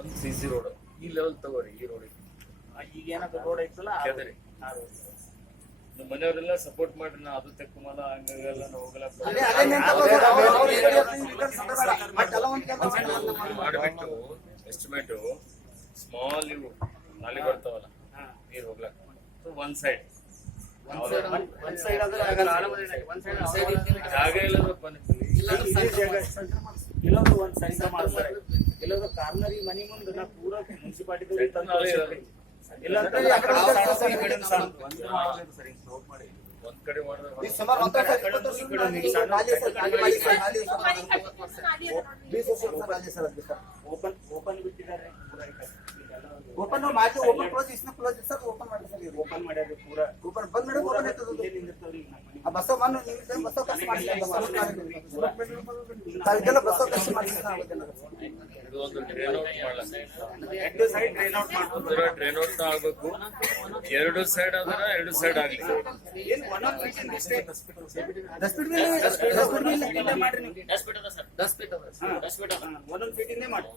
ಒಂದು CC road ಈ level ತಗೋರಿ. ಈ ರೋಡ್ ಈಗ ಏನಾದ್ರು ರೋಡ್ ಐತಲ್ಲ ನಮ್ಮ ಮನೆಯವರೆಲ್ಲ ಸಪೋರ್ಟ್ ಮಾಡ್ರಿ. ನಾ ಅದು ತೆಕ್ಕಮಲ್ಲ ಹಂಗೆಲ್ಲ ನಾವು ಹೋಗಲಕ್ಕ ಮಾಡ್ಬಿಟ್ಟು ಎಸ್ಟಿಮೇಟ್ ಸ್ಮಾಲ್ ಇವು ನಾಲಿ ಬರ್ತಾವಲ್ಲ ನೀರ್ ಹೋಗ್ಲಕ್ಕ ಒಂದ್ ಸೈಡ್ ಜಾಗ ಇಲ್ಲದಪ್ಪ ಇಲ್ಲೊಂದು ಒಂದ್ ಸೈಡ್ ಮಾಡ್ತಾರೆ. ಇಲ್ಲೊಂದು ಕಾರ್ನರಿ ಮನಿ ಮುಂದೆ ನಾ ಪೂರಾ ಮುನ್ಸಿಪಾಲಿಟಿ ಒಂದ್ ಕಡೆ ಮಾಡಿದ್ರೆ ಓಪನ್ ಬಿಟ್ಟಿದ್ದಾರೆ. ಓಪನ್ ಮಾಡಿ ಓಪನ್ ಕ್ಲೋಸ್ ಇಸ್ನ ಕ್ಲೋಸ್ ಸರ್ ಓಪನ್ ಮಾಡಿ ಸರ್ ಇದು ಓಪನ್ ಮಾಡ್ಯಾರ ಪೂರಾ ಓಪನ್ ಬಂದ್ ಮಾಡಿ ಓಪನ್ ಆಗ್ತದೆ ಆ ಬಸ್ ಮಣ್ಣು ನೀವು ಬಸ್ ಕಷ್ಟ ಮಾಡಿ ಇದೆಲ್ಲ ಬಸ್ ಕಷ್ಟ ಮಾಡಿ ಇದು ಒಂದು ಡ್ರೈನ್ ಔಟ್ ಮಾಡ್ಲಕ್ಕ ಎರಡು ಸೈಡ್ ಡ್ರೈನ್ ಔಟ್ ಮಾಡ್ತಾರೆ. ಡ್ರೈನ್ ಔಟ್ ಆಗ್ಬೇಕು. ಎರಡು ಸೈಡ್ ಆದ್ರೆ ಎರಡು ಸೈಡ್ ಆಗ್ಲಿ. ಒಂದೊಂದು ಫೀಟ್ ಇಂದೇ ಮಾಡಿ